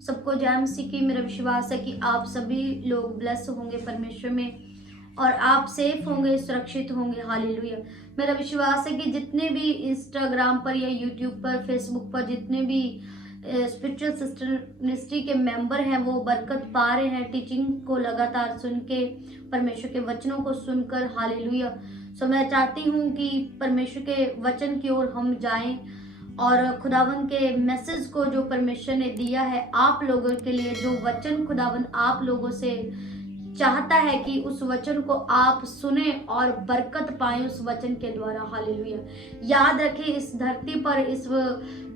सबको जय मसीह की। मेरा विश्वास है कि आप सभी लोग ब्लेस होंगे परमेश्वर में और आप सेफ होंगे, सुरक्षित होंगे। हालेलुया। मेरा विश्वास है कि जितने भी इंस्टाग्राम पर या यूट्यूब पर, फेसबुक पर जितने भी स्पिरिचुअल सिस्टर मिनिस्ट्री के मेंबर हैं वो बरकत पा रहे हैं टीचिंग को लगातार सुन के, परमेश्वर के वचनों को सुनकर। हालेलुया। सो मैं चाहती हूँ कि परमेश्वर के वचन की ओर हम जाएं और खुदावन के मैसेज को जो परमेश्वर ने दिया है आप लोगों के लिए, जो वचन खुदावन आप लोगों से चाहता है कि उस वचन को आप सुने और बरकत पाएं उस वचन के द्वारा। हालेलुया। याद रखें, इस धरती पर, इस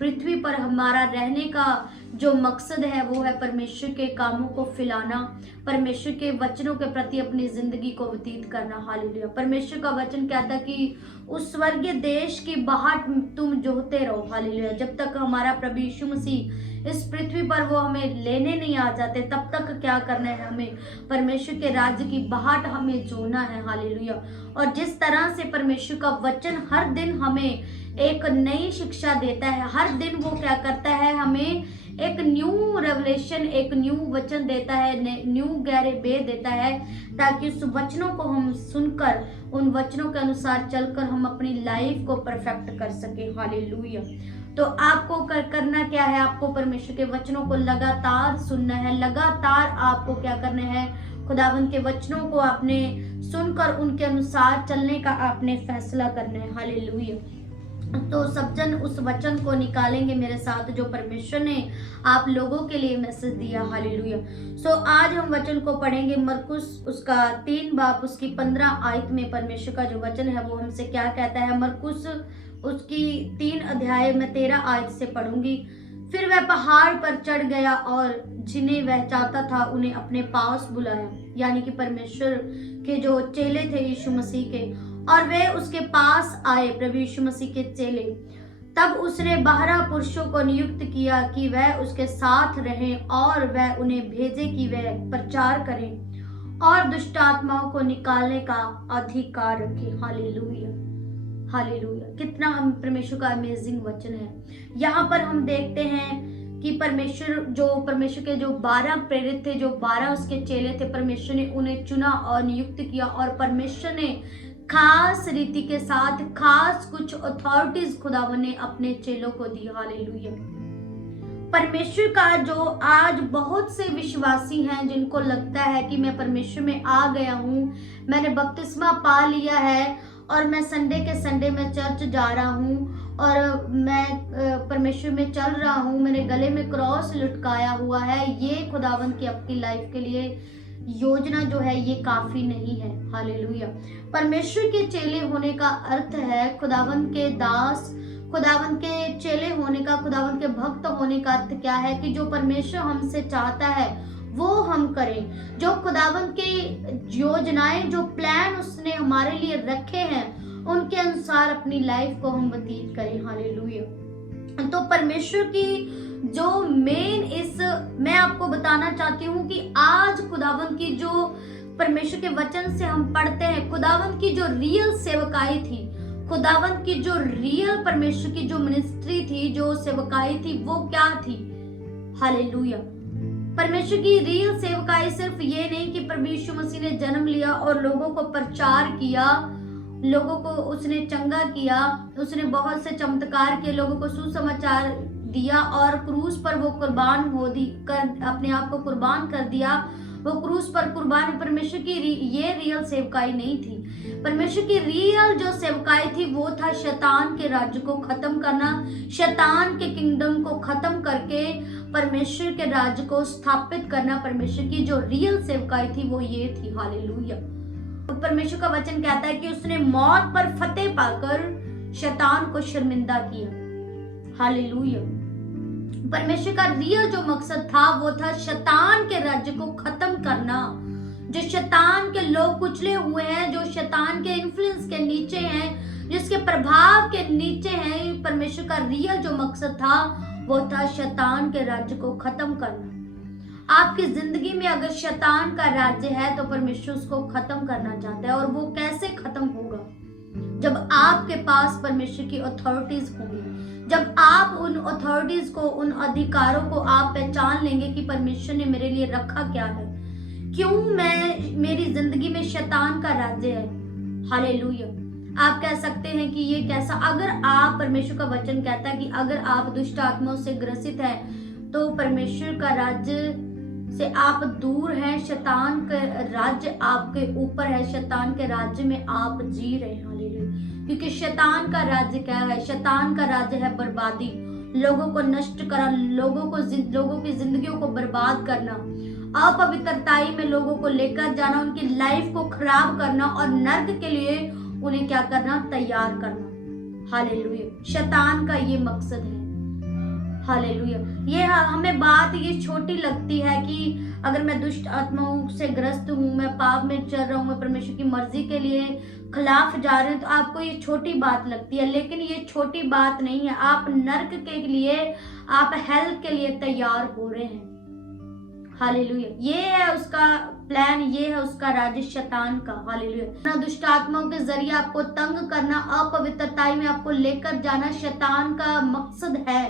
पृथ्वी पर हमारा रहने का जो मकसद है वो है परमेश्वर के कामों को फैलाना, परमेश्वर के वचनों के प्रति अपनी जिंदगी को व्यतीत करना। हालेलुया। परमेश्वर का वचन कहता है कि उस स्वर्गीय देश की बाट तुम जोहते रहो। हालेलुया। जब तक हमारा प्रभु यीशु मसीह इस पृथ्वी पर वो हमें लेने नहीं आ जाते तब तक क्या करना है, हमें परमेश्वर के राज्य की बाट हमें जोना है। हालेलुया। और जिस तरह से परमेश्वर का वचन हर दिन हमें एक नई शिक्षा देता है, हर दिन वो क्या करता है, हमें एक न्यू रेवलेशन, एक न्यू वचन देता है, न्यू गहरे भेद देता है, ताकि उस वचनों को हम सुनकर, उन वचनों के अनुसार चलकर हम अपनी लाइफ को परफेक्ट कर सके। हालेलुया। तो आपको करना क्या है, आपको परमेश्वर के वचनों को लगातार सुनना है, लगातार आपको क्या करना है, खुदावंत के वचनों को आपने सुनकर उनके अनुसार चलने का आपने फैसला करना है। हालेलुया। तो सब जन उस वचन को निकालेंगे मेरे साथ जो परमेश्वर ने आप लोगों के लिए मैसेज दिया। हालेलुया। सो आज हम वचन को पढ़ेंगे मरकुस उसका 3 बाब उसकी 15 आयत में परमेश्वर का जो वचन है वो हमसे क्या कहता है। मरकुस उसकी 3 अध्याय में 13 आयत से पढ़ूंगी। फिर वह पहाड़ पर चढ़ गया और जिन्हें वह चाहता था उन्हें अपने पास बुलाया, यानी कि परमेश्वर के जो चेले थे यीशु मसीह के, और वे उसके पास आए, प्रभु यीशु मसीह के चेले। तब उसने 12 पुरुषों को नियुक्त किया कि वह उसके साथ रहें और वह उन्हें भेजे कि वह प्रचार करें और दुष्ट आत्माओं को निकालने का अधिकार रखें। हालेलुया। हालेलुया। कितना हम परमेश्वर का अमेजिंग वचन है। यहाँ पर हम देखते हैं कि परमेश्वर के जो 12 प्रेरित थे, जो 12 उसके चेले थे, परमेश्वर ने उन्हें चुना और नियुक्त किया और परमेश्वर ने खास रीति के साथ खास कुछ अथॉरिटीज खुदावन ने अपने चेलों को दी। हालेलुया। परमेश्वर का जो आज बहुत से विश्वासी हैं जिनको लगता है कि मैं परमेश्वर में आ गया हूँ, मैंने बपतिस्मा पा लिया है और मैं संडे के संडे में चर्च जा रहा हूँ और मैं परमेश्वर में चल रहा हूँ, मेरे गले में क्रॉस लटकाया हुआ है, ये खुदावन की आपकी लाइफ के लिए योजना जो है ये काफी नहीं है। हालेलुया। परमेश्वर के चेले होने का अर्थ है खुदावन के दास, खुदावन के चेले होने का, खुदावन के भक्त होने का अर्थ क्या है कि जो परमेश्वर हमसे चाहता है वो हम करें, जो खुदावन की योजनाएं, जो प्लान उसने हमारे लिए रखे हैं उनके अनुसार अपनी लाइफ को हम व्यतीत करें। हालेलुया। तो परमेश्वर की जो मैं आपको बताना चाहती हूँ कि आज खुदावन की जो परमेश्वर के वचन से हम पढ़ते हैं, खुदावन की जो रियल सेवकाई थी, खुदावन की जो रियल परमेश्वर की जो मिनिस्ट्री थी, जो सेवकाई थी, वो क्या थी। हालेलुया। परमेश्वर की रियल सेवकाई सिर्फ ये नहीं कि प्रभु यीशु मसीह ने जन्म लिया और लोगों को प्रचार किया, लोगों को उसने चंगा किया, उसने बहुत से चमत्कार किए, लोगों को सुसमाचार दिया और क्रूस पर वो कुर्बान अपने आप को कुर्बान कर दिया, वो क्रूस पर कुर्बान। परमेश्वर की ये रियल सेवकाई नहीं थी। परमेश्वर की रियल जो सेवकाई थी वो था शैतान के राज्य को खत्म करना, शैतान के किंगडम को खत्म करके परमेश्वर के राज्य को स्थापित करना। परमेश्वर की जो रियल सेवकाई थी वो ये थी। हालेलुया। परमेश्वर का वचन कहता है कि उसने मौत पर फतेह पाकर शैतान को शर्मिंदा किया। हालेलुया। परमेश्वर का रियल जो मकसद था वो था शैतान के राज्य को खत्म करना। जो शैतान के लोग कुचले हुए हैं, जो शैतान के इन्फ्लुएंस के नीचे हैं, जिसके प्रभाव के नीचे हैं, परमेश्वर का रियल जो मकसद था वो था शैतान के राज्य को खत्म करना। आपकी जिंदगी में अगर शैतान का राज्य है तो परमेश्वर उसको खत्म करना चाहता है। और वो कैसे खत्म होगा? जब आपके पास परमेश्वर की अथॉरिटीज होंगी, जब आप उन अथॉरिटीज को, उन अधिकारों को आप पहचान लेंगे कि परमेश्वर ने मेरे लिए रखा क्या है, क्यों मेरी जिंदगी में शैतान का राज्य है। हालेलुया। आप कह सकते हैं कि ये कैसा, अगर आप, परमेश्वर का वचन कहता है कि अगर आप दुष्ट आत्माओं से ग्रसित हैं तो परमेश्वर का राज्य से आप दूर हैं, शैतान का राज्य आपके ऊपर है, शैतान के राज्य में आप जी रहे हैं। हालेलुया। क्योंकि शैतान का राज्य क्या है? शैतान का राज्य है बर्बादी, लोगों को नष्ट करना, लोगों की जिंदगियों को बर्बाद करना, अपवित्रताई में लोगों को लेकर जाना, उनकी लाइफ को खराब करना और नर्क के लिए उन्हें क्या करना? तैयार करना। हालेलुया। शैतान का ये मकसद है। हालेलुया। ये हमें बात ये छोटी लगती है कि अगर मैं दुष्ट आत्माओं से ग्रस्त हूँ, मैं पाप में चल रहा हूँ, मैं परमेश्वर की मर्जी के लिए खिलाफ जा रहे हैं, तो आपको ये छोटी बात लगती है, लेकिन ये छोटी बात नहीं है। आप नर्क के लिए, आप हेल्थ के लिए तैयार हो रहे हैं। हालेलुया। ये है उसका प्लान, ये है उसका राज्य शैतान का। हालेलुया। दुष्ट आत्माओं के जरिए आपको तंग करना, अपवित्रताई में आपको लेकर जाना, शैतान का मकसद है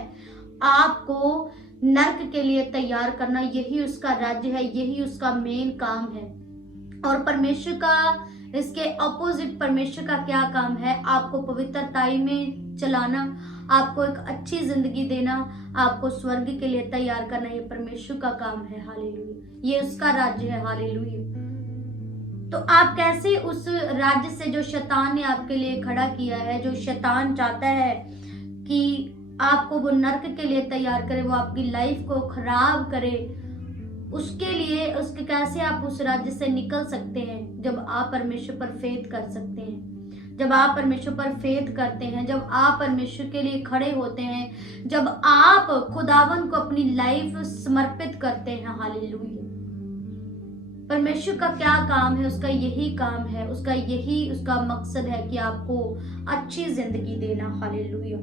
आपको नर्क के लिए तैयार करना। यही उसका राज्य है, यही उसका मेन काम है। और परमेश्वर का, इसके अपोजिट परमेश्वर का क्या काम है? आपको पवित्रताई में चलाना, आपको एक अच्छी जिंदगी देना, आपको स्वर्ग के लिए तैयार करना। ये परमेश्वर का काम है। हालेलुया। ये उसका राज्य है। हालेलुया। तो आप कैसे उस राज्य से, जो शैतान ने आपके लिए खड़ा किया है, जो शैतान चाहता है कि आपको वो नर्क के लिए तैयार करे, वो आपकी लाइफ को खराब करे, उसके लिए, उसके कैसे आप उस राज्य से निकल सकते हैं? जब आप परमेश्वर पर फेथ कर सकते हैं, जब आप परमेश्वर पर फेथ करते हैं, जब आप परमेश्वर के लिए खड़े होते हैं, जब आप खुदावन को अपनी लाइफ समर्पित करते हैं। हालेलुया। परमेश्वर का क्या काम है? उसका यही काम है, उसका मकसद है कि आपको अच्छी जिंदगी देना। हालेलुया।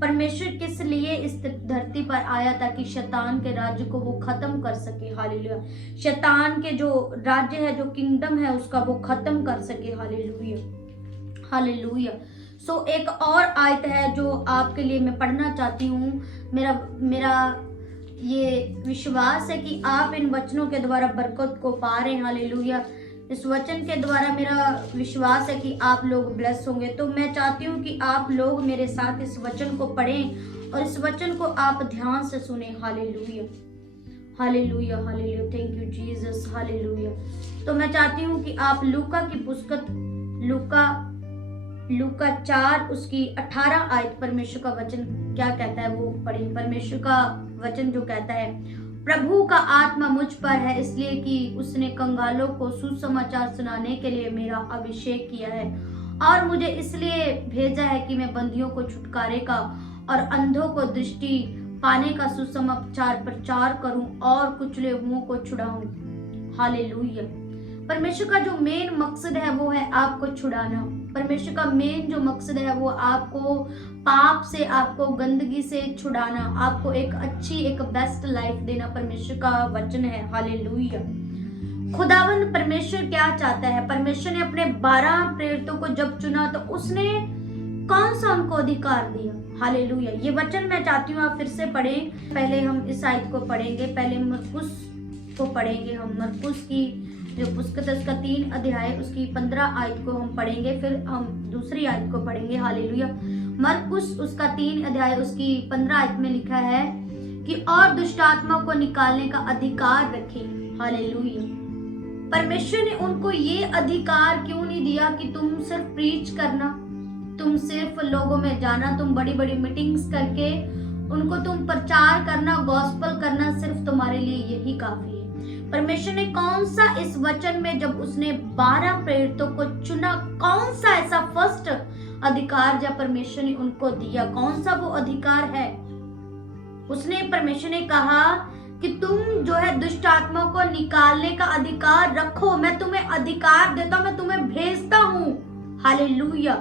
परमेश्वर किस लिए इस धरती पर आया? ताकि शैतान के राज्य को वो खत्म कर सके। हालेलुया। शैतान के जो राज्य है, जो किंगडम है, उसका वो खत्म कर सके। हालेलुया। हालेलुया। सो एक और आयत है जो आपके लिए मैं पढ़ना चाहती हूँ। मेरा ये विश्वास है कि आप इन वचनों के द्वारा बरकत को पा रहे हैं। हालेलुया। इस वचन के द्वारा मेरा विश्वास है कि आप लोग ब्लेस होंगे। तो मैं चाहती हूँ कि आप लोग मेरे साथ इस वचन को पढ़ें और इस वचन को आप ध्यान से सुने। Hallelujah. Hallelujah. Hallelujah. Thank you Jesus. Hallelujah. तो मैं चाहती हूँ कि आप लूका की पुस्तक, लूका 4 उसकी 18 आयत, परमेश्वर का वचन क्या कहता है वो पढ़ें। परमेश्वर का वचन जो कहता है, प्रभु का आत्मा मुझ पर है, इसलिए कि उसने कंगालों को सुसमाचार सुनाने के लिए मेरा अभिषेक किया है, और मुझे इसलिए भेजा है कि मैं बंदियों को छुटकारे का और अंधों को दृष्टि पाने का सुसमाचार प्रचार करूं और कुचले हुओं को छुड़ाऊं। हालेलुया। परमेश्वर का जो मेन मकसद है वो है आपको छुड़ाना। परमेश्वर का मेन जो मकसद है वो आपको पाप से, आपको गंदगी से छुड़ाना, आपको एक अच्छी, एक बेस्ट लाइफ देना। परमेश्वर का वचन है। हालेलुया। खुदावंद परमेश्वर क्या चाहता है? परमेश्वर ने अपने 12 प्रेरितों को जब चुना तो उसने कौन सा उनको अधिकार दिया? हालेलुया। ये वचन मैं चाहती हूँ आप फिर से पढ़ें। पहले हम इस आयत को पढ़ेंगे, पहले मरकुस को पढ़ेंगे। हम मरकुस की जो पुस्तक है उसका 3 अध्याय उसकी 15 आयत को हम पढ़ेंगे, फिर हम दूसरी आयत को पढ़ेंगे। हालेलुया। मरकुस उसका 3 अध्याय उसकी 15 आयत में लिखा है कि और दुष्ट आत्मा को निकालने का अधिकार रखें। हालेलुया। परमेश्वर ने उनको ये अधिकार क्यों नहीं दिया कि तुम सिर्फ प्रीच करना, तुम सिर्फ लोगों में जाना, तुम बड़ी बड़ी मीटिंग्स करके उनको तुम प्रचार करना, गॉस्पल करना, सिर्फ तुम्हारे लिए यही काफी है। परमेश्वर ने कौन सा इस वचन में जब उसने 12 प्रेरितों को चुना, कौन सा ऐसा फर्स्ट अधिकार जब परमेश्वर ने उनको दिया, कौन सा वो अधिकार है? उसने, परमेश्वर ने कहा कि तुम जो है दुष्ट आत्मा को निकालने का अधिकार रखो, मैं तुम्हें अधिकार देता हूं, मैं तुम्हें भेजता हूं। हालेलुया।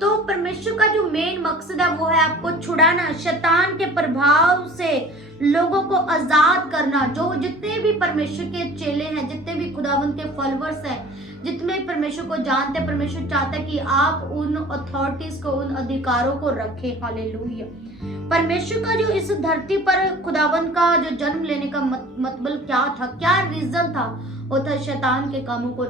तो परमेश्वर का जो मेन मकसद है वो है आपको छुड़ाना, शैतान के प्रभाव से लोगों को आजाद करना। जो जितने भी परमेश्वर के चेले हैं, जितने भी खुदावंत के फॉलोअर्स हैं, जितने परमेश्वर को जानते हैं, परमेश्वर चाहता है कि आप उन अथॉरिटीज को, उन अधिकारों को रखें। हालेलुया। परमेश्वर का जो इस धरती पर खुदाबंद का जो जन्म लेने का मतलब क्या था, क्या रीजन था? वो था शैतान के कामों को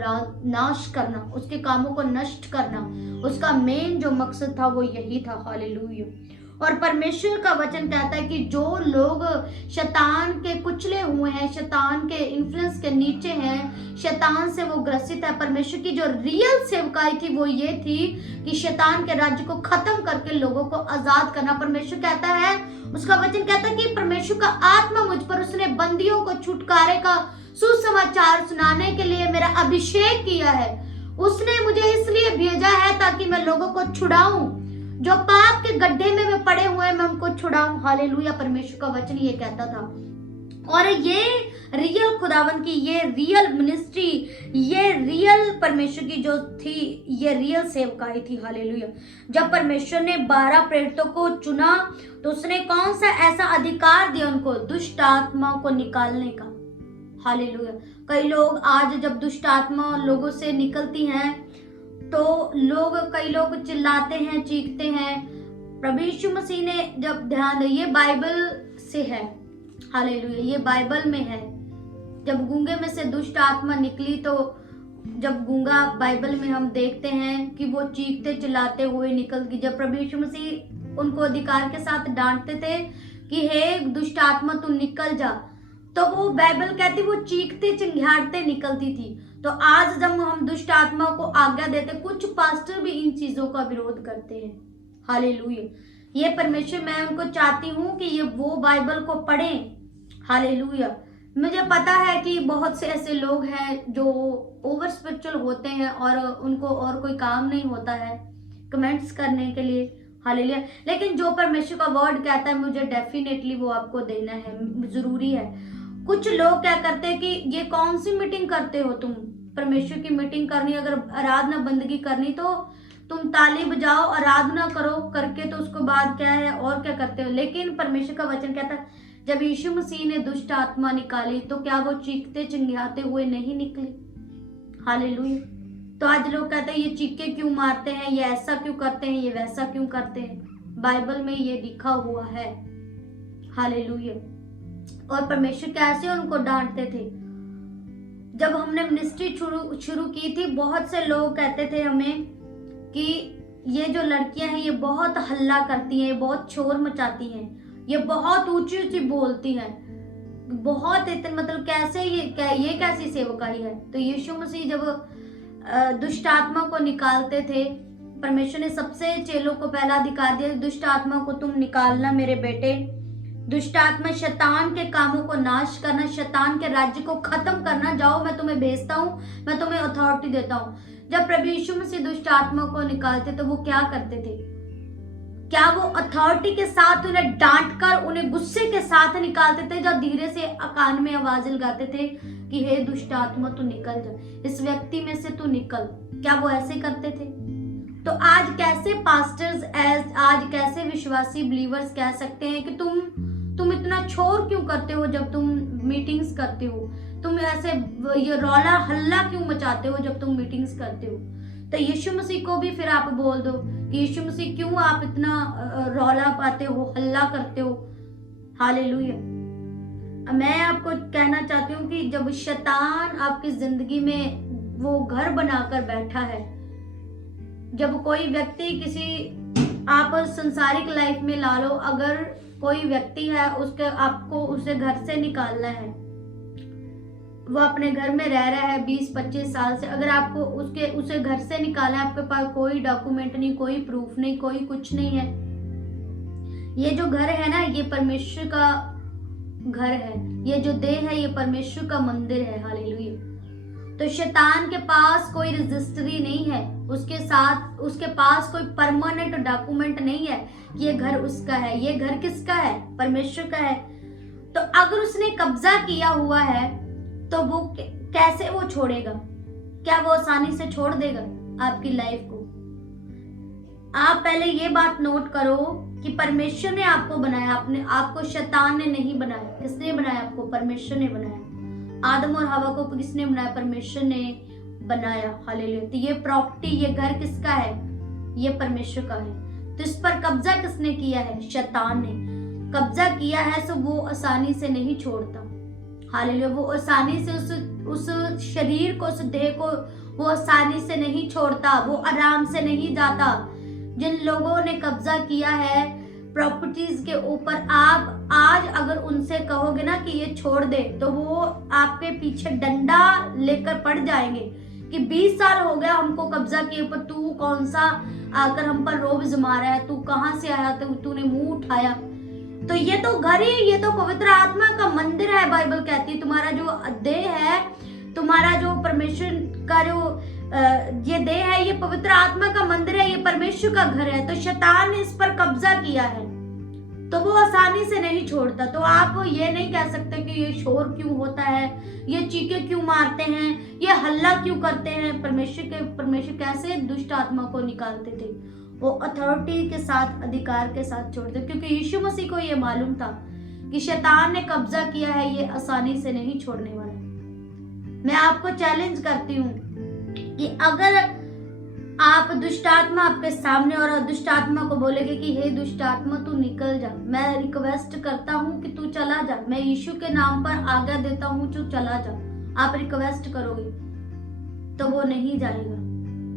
नाश करना, उसके कामों को नष्ट करना। उसका मेन जो मकसद था वो यही था। हालेलुया। और परमेश्वर का वचन कहता है कि जो लोग शैतान के कुचले हुए हैं, शैतान के इन्फ्लुएंस के नीचे हैं, शैतान से वो ग्रसित है, परमेश्वर की जो रियल सेवकाई थी वो ये थी कि शैतान के राज्य को खत्म करके लोगों को आजाद करना। परमेश्वर कहता है, उसका वचन कहता है कि परमेश्वर का आत्मा मुझ पर, उसने बंदियों को छुटकारे का सुसमाचार सुनाने के लिए मेरा अभिषेक किया है। उसने मुझे इसलिए भेजा है ताकि मैं लोगों को छुड़ाऊं, जो पाप के गड्ढे में वे पड़े हुए हैं, मैं उनको छुड़ाऊं। हालेलुया। परमेश्वर का वचन ये कहता था। और ये रियल खुदावन की, ये रियल मिनिस्ट्री, ये रियल परमेश्वर की जो थी, ये रियल सेवकाई थी। हालेलुया। जब परमेश्वर ने 12 प्रेरितों को चुना तो उसने कौन सा ऐसा अधिकार दिया उनको? दुष्ट आत्मा को निकालने का। हालेलुया। कई लोग आज जब दुष्ट आत्मा लोगों से निकलती हैं तो कई लोग चिल्लाते हैं, चीखते हैं। प्रभु यीशु मसीह ने जब ध्यान दे, ये बाइबल से है। हालेलुया। ये बाइबल में है। जब गूंगे में से दुष्ट आत्मा निकली तो जब गूंगा, बाइबल में हम देखते हैं कि वो चीखते चिल्लाते हुए निकल गई। जब प्रभु यीशु मसीह उनको अधिकार के साथ डांटते थे कि हे दुष्ट आत्मा तू निकल जा, तो वो बाइबल कहती वो चीखते चिंघाड़ते निकलती थी। तो आज जब हम दुष्ट आत्मा को आज्ञा देते, कुछ पास्टर भी इन चीजों का विरोध करते हैं। हालेलुया। ये परमेश्वर, मैं उनको चाहती हूँ कि ये वो बाइबल को पढ़ें। हालेलुया। मुझे पता है कि बहुत से ऐसे लोग हैं जो ओवर स्पिरिचुअल होते हैं और उनको और कोई काम नहीं होता है कमेंट्स करने के लिए। हालेलुया। लेकिन जो परमेश्वर का वर्ड कहता है मुझे डेफिनेटली वो आपको देना है, जरूरी है। कुछ लोग क्या करते हैं कि ये कौन सी मीटिंग करते हो तुम? परमेश्वर की मीटिंग करनी, अगर आराधना बंदगी करनी तो तुम ताली बजाओ, आराधना करो, करके तो उसको बाद क्या है और क्या करते हो? लेकिन परमेश्वर का वचन कहता है जब यीशु मसीह ने दुष्ट आत्मा निकाली तो क्या वो चीखते चिंघाते हुए नहीं निकली? हालेलुया। तो आज लोग कहते हैं ये चीखे क्यों मारते हैं, ये ऐसा क्यों करते हैं, ये वैसा क्यों करते हैं? बाइबल में ये लिखा हुआ है। हालेलुया। और परमेश्वर कैसे उनको डांटते थे? जब हमने मिनिस्ट्री शुरू की थी, बहुत से लोग कहते थे हमें कि ये जो लड़कियां हैं ये बहुत हल्ला करती हैं, बहुत शोर मचाती हैं, ये बहुत ऊंची ऊंची बोलती हैं, बहुत इतने, मतलब कैसे ये कैसी सेवकाई है? तो यीशु मसीह जब दुष्ट आत्मा को निकालते थे, परमेश्वर ने सबसे चेलों को पहला अधिकार दिया, दुष्ट आत्मा को तुम निकालना मेरे बेटे। दुष्ट आत्मा, शैतान के कामों को नाश करना, शैतान के राज्य को खत्म करना। जाओ, मैं तुम्हें भेजता हूँ, मैं तुम्हें अथॉरिटी देता हूँ। जब प्रभु यीशु मसीह दुष्ट आत्मा को निकालते तो वो क्या करते थे? क्या वो अथॉरिटी के साथ उन्हें डांट कर, उन्हें गुस्से के साथ निकालते थे, जब धीरे से कान में आवाज लगाते थे कि हे दुष्ट आत्मा तू निकल जा, इस व्यक्ति में से तू निकल? क्या वो ऐसे करते थे? तो आज कैसे पास्टर्स, आज कैसे विश्वासी बिलीवर्स कह सकते हैं कि तुम इतना शोर क्यों करते हो जब तुम मीटिंग्स करते हो? तुम ऐसे ये रौला हल्ला क्यों मचाते हो जब तुम मीटिंग्स करते हो? तो यीशु मसीह को भी फिर आप बोल दो कि यीशु मसीह क्यों आप इतना रौला पाते हो, हल्ला करते हो? हालेलुया। मैं आपको कहना चाहती हूँ कि जब शैतान आपकी जिंदगी में वो घर बनाकर बैठा है, जब कोई व्यक्ति किसी, आप संसारिक लाइफ में ला लो, अगर कोई व्यक्ति है आपको उसे घर से निकालना है, वो अपने घर में रह रहा है 20-25 साल से, अगर आपको उसे घर से निकालना है, आपके पास कोई डॉक्यूमेंट नहीं, कोई प्रूफ नहीं, कोई कुछ नहीं है, ये जो घर है ना, ये परमेश्वर का घर है, ये जो देह है ये परमेश्वर का मंदिर है। हालेलुया। तो शैतान के पास कोई रजिस्ट्री नहीं है, उसके पास कोई परमानेंट डॉक्यूमेंट नहीं है कि ये घर उसका है। ये घर किसका है? परमेश्वर का है। तो अगर उसने कब्जा किया हुआ है तो वो कैसे वो छोड़ेगा? क्या वो आसानी से छोड़ देगा आपकी लाइफ को? आप पहले ये बात नोट करो कि परमेश्वर ने आपको बनाया, आपको शैतान ने नहीं बनाया। किसने बनाया आपको? परमेश्वर ने बनाया। आदम और हवा को किसने बनाया? परमेश्वर ने बनाया। हालेलुया। तो ये प्रॉपर्टी, ये घर किसका है? ये परमेश्वर का है। तो इस पर कब्जा किसने किया है? शैतान ने। कब्जा किया है सो वो आसानी से नहीं छोड़ता। हालेलुया। वो आसानी से उस शरीर को, उस देह को वो आसानी से नहीं छोड़ता, वो आराम से नहीं जाता। जिन लोगों ने कब्जा किया है प्रॉपर्टीज के ऊपर, आप आज अगर उनसे कहोगे ना कि ये छोड़ दे, तो वो आपके पीछे डंडा लेकर पड़ जाएंगे कि 20 साल हो गया हमको कब्जा किए, पर तू कौन सा आकर हम पर रोब जमा रहा है, तू कहां से आया, तूने मुंह उठाया। तो ये तो घर ही, ये तो पवित्र आत्मा का मंदिर है। बाइबल कहती है तुम्हारा जो देह है, तुम्हारा जो परमेश्वर का जो ये देह है, ये पवित्र आत्मा का मंदिर है, ये परमेश्वर का घर है। तो शैतान ने इस पर कब्जा किया है तो वो आसानी से नहीं छोड़ता। तो आप ये नहीं कह सकते कि ये शोर क्यों होता है, ये चीखे क्यों मारते हैं, ये हल्ला क्यों करते हैं। परमेश्वर कैसे दुष्ट आत्मा को निकालते थे, वो अथॉरिटी के साथ, अधिकार के साथ छोड़ते, क्योंकि यीशु मसीह को ये मालूम था कि शैतान ने कब्जा किया है, ये आसानी से नहीं छोड़ने वाला। मैं आपको चैलेंज करती हूँ कि अगर आप दुष्ट आत्मा आपके सामने और दुष्ट आत्मा को बोलेगे कि हे दुष्ट आत्मा तू निकल जा, मैं रिक्वेस्ट करता हूँ कि तू चला जा, मैं यीशु के नाम पर आज्ञा देता हूँ तू चला जा, आप रिक्वेस्ट करोगे तो वो नहीं जाएगा।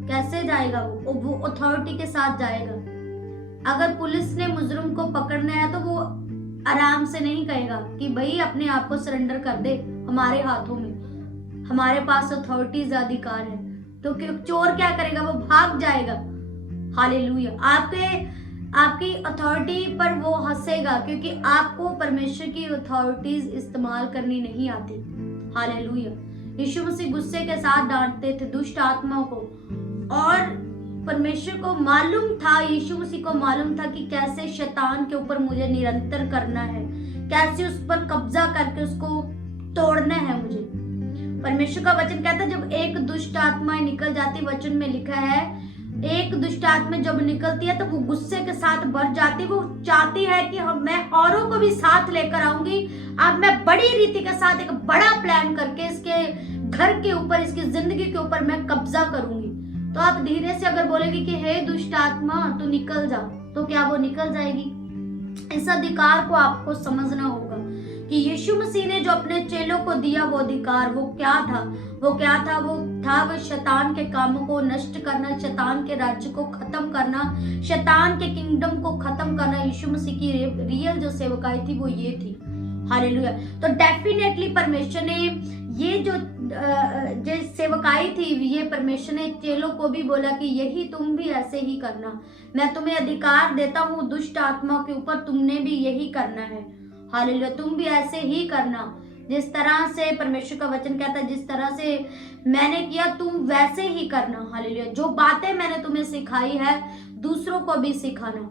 कैसे जाएगा? वो अथॉरिटी के साथ जाएगा। अगर पुलिस ने मुजरिम को पकड़ना है तो वो आराम से नहीं कहेगा कि भाई अपने आप को सरेंडर कर दे, हमारे हाथों में, हमारे पास अथॉरिटीज अधिकार है। तो चोर क्या करेगा? वो भाग जाएगा। हालेलुया। आपकी अथॉरिटी पर वो हंसेगा, क्योंकि आपको परमेश्वर की अथॉरिटीज इस्तेमाल करनी नहीं आती। हालेलुया। यीशु मसीह गुस्से के साथ डांटते थे दुष्ट आत्माओं को, और परमेश्वर को मालूम था, यीशु मसीह को मालूम था कि कैसे शैतान के ऊपर मुझे निरंतर करना है, कैसे उस पर कब्जा करके उसको तोड़ना है मुझे। परमेश्वर का वचन कहता है जब एक दुष्ट आत्मा निकल जाती, वचन में लिखा है एक दुष्ट आत्मा जब निकलती है तो वो गुस्से के साथ भर जाती, वो चाहती है कि मैं औरों को भी साथ लेकर आऊंगी, अब मैं बड़ी रीति के साथ एक बड़ा प्लान करके इसके घर के ऊपर, इसकी जिंदगी के ऊपर मैं कब्जा करूंगी। तो आप धीरे से अगर बोलेगी कि हे दुष्ट आत्मा तू निकल जा, तो क्या वो निकल जाएगी? इस अधिकार को आपको समझना होगा कि यीशु मसीह ने जो अपने चेलों को दिया वो अधिकार, वो क्या था? वो शैतान के कामों को नष्ट करना, शैतान के राज्य को खत्म करना, शैतान के किंगडम को खत्म करना। यीशु मसीह की रियल जो सेवकाई थी वो ये थी। हालेलुया। तो डेफिनेटली परमेश्वर ने ये जो सेवकाई थी, ये परमेश्वर ने चेलों को भी बोला कि यही तुम भी ऐसे ही करना, मैं तुम्हें अधिकार देता हूँ दुष्ट आत्मा के ऊपर, तुमने भी यही करना है। हालेलुया। तुम भी ऐसे ही करना, जिस तरह से परमेश्वर का वचन कहता है, जिस तरह से मैंने किया तुम वैसे ही करना। हालेलुया। जो बातें मैंने तुम्हें सिखाई है दूसरों को भी सिखाना।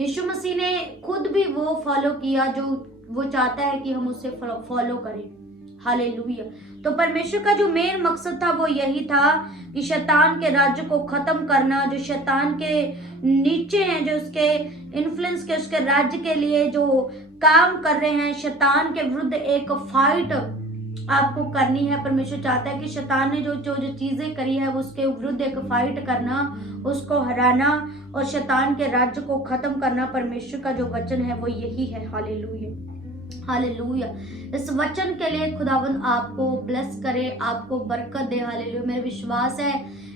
यीशु मसीह ने खुद भी वो फॉलो किया जो वो चाहता है कि हम उससे फॉलो करें। हालेलुया। तो परमेश्वर का जो मेन मकसद था वो यही था कि शैतान के राज्य को खत्म करना, जो शैतान के नीचे हैं, जो उसके इन्फ्लुएंस के, उसके राज्य के लिए जो काम कर रहे हैं, शैतान के विरुद्ध एक फाइट आपको करनी है। परमेश्वर चाहता है कि शैतान ने जो चीजें करी है उसके विरुद्ध एक फाइट करना, उसको हराना और शैतान के राज्य को खत्म करना। परमेश्वर का जो वचन है वो यही है। हालेलुया। हालेलुया। इस वचन के लिए खुदावंद आपको ब्लेस करे, आपको बरकत दे। हालेलुया। मेरा विश्वास है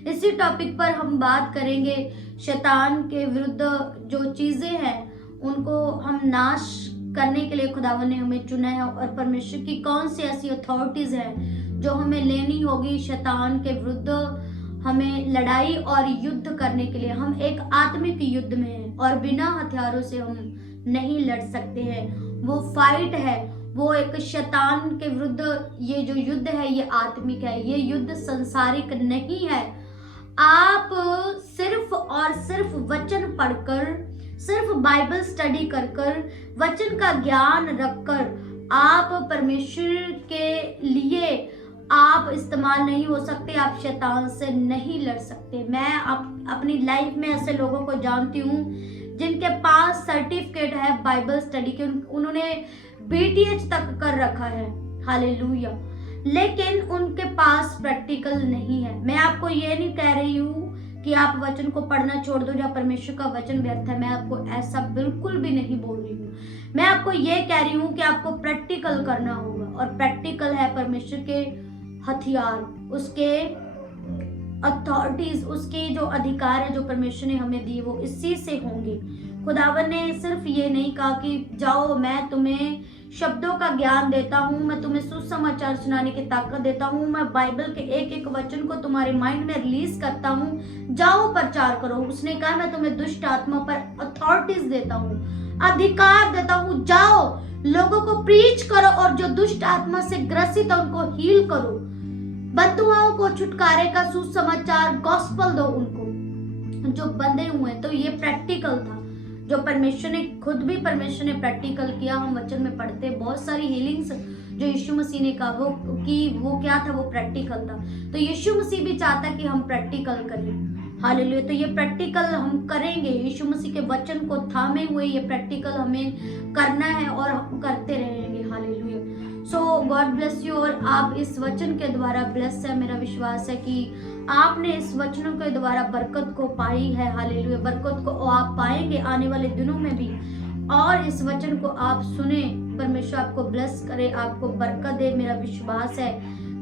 इसी टॉपिक पर हम बात करेंगे। शैतान के विरुद्ध जो चीजें हैं उनको हम नाश करने के लिए खुदावंद ने हमें चुना है, और परमेश्वर की कौन सी ऐसी अथॉरिटीज हैं जो हमें लेनी होगी शैतान के विरुद्ध, हमें लड़ाई और युद्ध करने के लिए। हम एक आत्मिक युद्ध में हैं और बिना हथियारों से हम नहीं लड़ सकते हैं। वो फाइट है, वो एक शैतान के विरुद्ध ये जो युद्ध है ये आत्मिक है, ये युद्ध संसारिक नहीं है। आप सिर्फ और सिर्फ वचन पढ़कर, सिर्फ बाइबल स्टडी कर कर, वचन का ज्ञान रखकर आप परमेश्वर के लिए आप इस्तेमाल नहीं हो सकते, आप शैतान से नहीं लड़ सकते। मैं अपनी लाइफ में ऐसे लोगों को जानती हूँ जिनके पास सर्टिफिकेट है बाइबल स्टडी के, उन्होंने BTH तक कर रखा है। हालेलुया। लेकिन उनके पास प्रैक्टिकल नहीं है। मैं आपको ये नहीं कह रही हूँ कि आप वचन को पढ़ना छोड़ दो या परमेश्वर का वचन व्यर्थ है। मैं आपको ऐसा बिल्कुल भी नहीं बोल रही हूँ। मैं आपको ये कह रही हूँ कि आपको प्रैक्टिकल करना होगा, और प्रैक्टिकल है परमेश्वर के हथियार, उसके अथॉरिटीज, उसके जो अधिकार है जो परमेश्वर ने हमें दिए वो इसी से होंगे। खुदावन ने सिर्फ ये नहीं कहा कि जाओ मैं तुम्हें शब्दों का ज्ञान देता हूँ, मैं तुम्हें सुसमाचार सुनाने की ताकत देता हूँ, मैं बाइबल के एक एक वचन को तुम्हारे माइंड में रिलीज करता हूँ, जाओ प्रचार करो। उसने कहा मैं तुम्हें दुष्ट आत्मा पर अथॉरिटीज देता हूँ, अधिकार देता हूँ, जाओ लोगों को प्रीच करो और जो दुष्ट आत्मा से ग्रसित है उनको हील करो, बंधुआओं को छुटकारे का सुसमाचार गॉस्पल दो उनको जो बंधे हुए। तो ये प्रैक्टिकल था जो परमेश्वर ने खुद भी परमेश्वर ने प्रैक्टिकल किया। हम वचन में पढ़ते बहुत सारी हीलिंग्स जो यीशु मसीह ने कहा वो क्या था, वो प्रैक्टिकल था। तो यीशु मसीह भी चाहता कि हम प्रैक्टिकल करें। हालेलुया। तो ये प्रैक्टिकल हम करेंगे, यीशु मसीह के वचन को थामे हुए ये प्रैक्टिकल हमें करना है और हम करते रहेंगे। Hallelujah. So God bless you. और आप इस वचन के द्वारा ब्लेस है, मेरा विश्वास है कि आपने इस वचनों के द्वारा बरकत को पाई है। हालेलुया। बरकत को आप पाएंगे आने वाले दिनों में भी, और इस वचन को आप सुने। परमेश्वर आपको ब्लेस करे, आपको बरकत दे। मेरा विश्वास है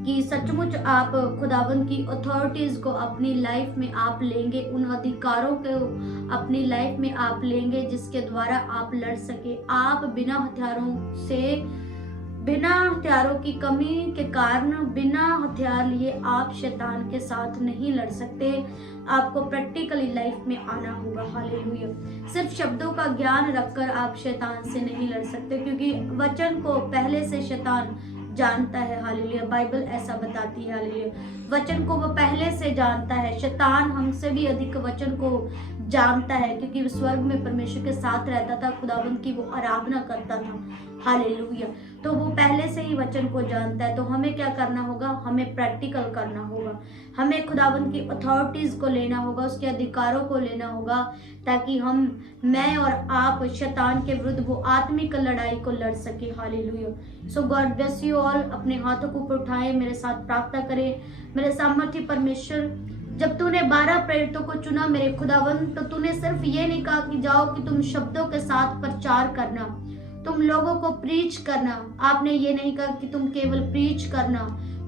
कि सचमुच आप खुदावंद की अथॉरिटीज को अपनी लाइफ में आप लेंगे, उन अधिकारों को अपनी लाइफ में आप लेंगे जिसके द्वारा आप लड़ सके। आप बिना हथियारों की कमी के कारण बिना हथियार लिए आप शैतान के साथ नहीं लड़ सकते। आपको प्रैक्टिकली लाइफ में आना होगा। हालेलुया। सिर्फ शब्दों का ज्ञान रखकर आप शैतान से नहीं लड़ सकते, क्योंकि वचन को पहले से शैतान जानता है। हालेलुया। बाइबल ऐसा बताती है। हालेलुया। वचन को वो पहले से जानता है। शैतान हमसे भी अधिक वचन को जानता है, क्योंकि स्वर्ग में परमेश्वर के साथ रहता था, खुदावंद की वो आराधना करता था। हालेलुया। तो वो पहले से ही वचन को जानता है। तो हमें क्या करना होगा, हमें प्रैक्टिकल करना होगा। हमें खुदावंद की अथॉरिटीज को लेना होगा, उसके अधिकारों को लेना होगा, ताकि मैं और आप शैतान के विरुद्ध वो आत्मिक लड़ाई को लड़ सके। Hallelujah. So God bless you all. अपने हाथों को ऊपर उठाएं, मेरे साथ प्रार्थना करें। मेरे सामर्थी परमेश्वर, जब तूने 12 प्रेरितों को चुना मेरे खुदावंद, तो तूने सिर्फ ये नहीं कहा कि जाओ कि तुम शब्दों के साथ प्रचार करना, तुम लोगों को प्रीच करना। आपने ये नहीं कहा कि तुम केवल प्रीच करना।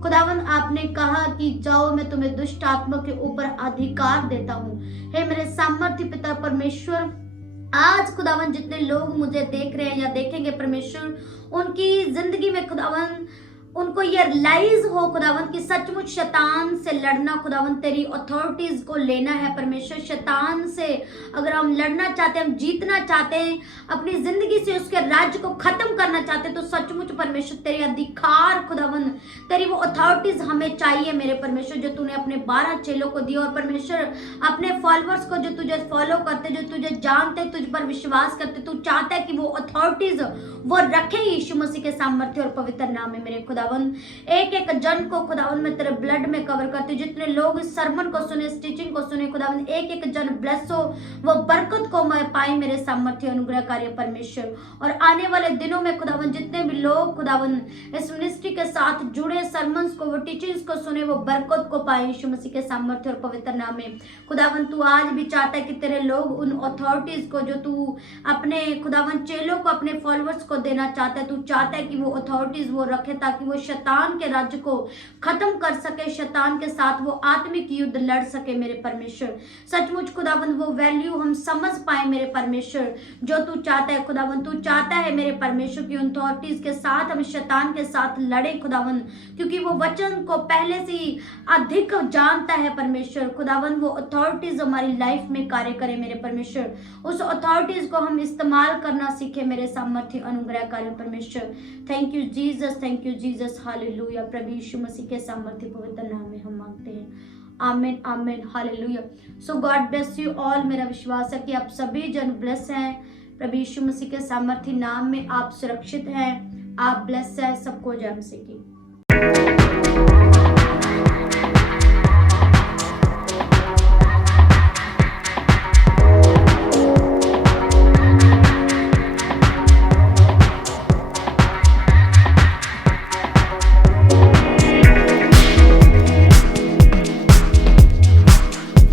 खुदावंद आपने कहा कि जाओ मैं तुम्हें दुष्ट आत्मा के ऊपर अधिकार देता हूँ। हे मेरे सामर्थ्य पिता परमेश्वर, आज खुदावंद जितने लोग मुझे देख रहे हैं या देखेंगे परमेश्वर, उनकी जिंदगी में खुदावंद उनको ये रियलाइज हो खुदावंद कि सचमुच शैतान से लड़ना, खुदावंद तेरी अथॉरिटीज को लेना है परमेश्वर। शैतान से अगर हम लड़ना चाहते हैं, हम जीतना चाहते हैं, अपनी जिंदगी से उसके राज्य को खत्म करना चाहते हैं, तो सचमुच परमेश्वर तेरे अधिकार खुदावंद, तेरी वो अथॉरिटीज हमें चाहिए मेरे परमेश्वर, जो तूने अपने 12 चेलों को दिया। और परमेश्वर अपने फॉलोअर्स को जो तुझे फॉलो करते, जो तुझे जानते, तुझ पर विश्वास करते, तू चाहता है कि वो अथॉरिटीज वो रखे यीशु मसीह के सामर्थ्य और पवित्र नाम में मेरे खुदावंद। एक एक जन को खुदावंद में तेरे ब्लड में कवर करते, जितने लोग इस सरमन को सुने, इस टीचिंग को सुने, खुदावंद एक एक जन ब्लेस हो, वो बरकत को मैं पाई मेरे सामर्थ्य अनुग्रह कार्य परमेश्वर। और आने वाले दिनों में खुदावंद जितने भी लोग खुदावंद इस मिनिस्ट्री के साथ जुड़े, सरमन्स को, वो टीचिंग्स को सुने, वो बरकत को पाए यीशु मसीह के सामर्थ्य और पवित्र नाम में। खुदावंद तू आज भी चाहता है कि तेरे लोग उन अथॉरिटीज को जो तू अपने खुदावंद चेलों को, अपने फॉलोअर्स को देना चाहता है, तू चाहता है कि वो अथॉरिटीज वो रखे, ताकि वो शैतान के राज्य को खत्म कर सके, शैतान के साथ वो आत्मिक युद्ध लड़ सके मेरे परमेश्वर। सचमुच खुदावंद वो वैल्यू हम समझ पाए मेरे परमेश्वर, जो तू चाहता है खुदावंद। तू चाहता है मेरे परमेश्वर की अथॉरिटीज के साथ हम शैतान के साथ लड़े खुदावंद, क्योंकि वो वचन को पहले से ही अधिक जानता है परमेश्वर। खुदावंद वो अथॉरिटीज हमारी लाइफ में कार्य करे मेरे परमेश्वर, उस अथॉरिटीज को हम इस्तेमाल करना सीखे मेरे सामर्थ्य अनुग्रह कार्य परमेश्वर। Thank you Jesus, thank you Jesus. Hallelujah. प्रभु यीशु मसीह के सामर्थ्य पवित्र नाम में हम मांगते हैं। आमीन, आमीन, hallelujah. So God bless you all. मेरा विश्वास है कि आप सभी जन ब्लेस हैं। प्रभु यीशु मसीह के सामर्थ्य नाम में आप सुरक्षित हैं, आप ब्लेस हैं। सबको जय मसीह की।